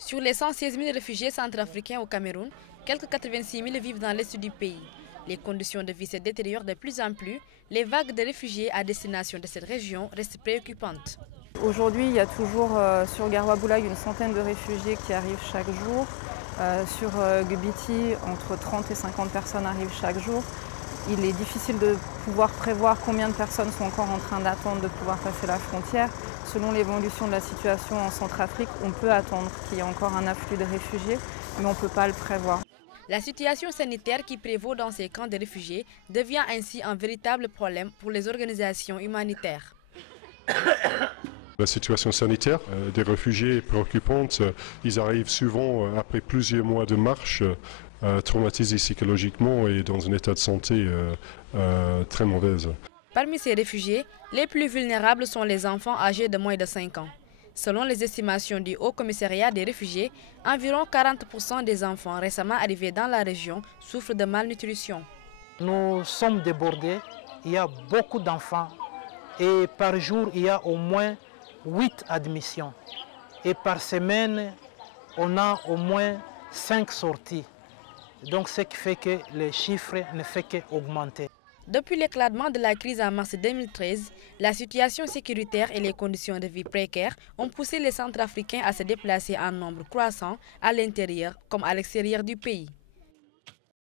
Sur les 116 000 réfugiés centrafricains au Cameroun, quelques 86 000 vivent dans l'est du pays. Les conditions de vie se détériorent de plus en plus. Les vagues de réfugiés à destination de cette région restent préoccupantes. Aujourd'hui, il y a toujours sur Garwa-Boulag une centaine de réfugiés qui arrivent chaque jour. Sur Gbiti, entre 30 et 50 personnes arrivent chaque jour. Il est difficile de pouvoir prévoir combien de personnes sont encore en train d'attendre de pouvoir passer la frontière. Selon l'évolution de la situation en Centrafrique, on peut attendre qu'il y ait encore un afflux de réfugiés, mais on ne peut pas le prévoir. La situation sanitaire qui prévaut dans ces camps de réfugiés devient ainsi un véritable problème pour les organisations humanitaires. La situation sanitaire des réfugiés est préoccupante. Ils arrivent souvent après plusieurs mois de marche, traumatisés psychologiquement et dans un état de santé très mauvais. Parmi ces réfugiés, les plus vulnérables sont les enfants âgés de moins de 5 ans. Selon les estimations du Haut Commissariat des réfugiés, environ 40% des enfants récemment arrivés dans la région souffrent de malnutrition. Nous sommes débordés, il y a beaucoup d'enfants et par jour il y a au moins 8 admissions. Et par semaine, on a au moins 5 sorties. Donc ce qui fait que les chiffres ne font qu'augmenter. Depuis l'éclatement de la crise en mars 2013, la situation sécuritaire et les conditions de vie précaires ont poussé les Centrafricains à se déplacer en nombre croissant à l'intérieur comme à l'extérieur du pays.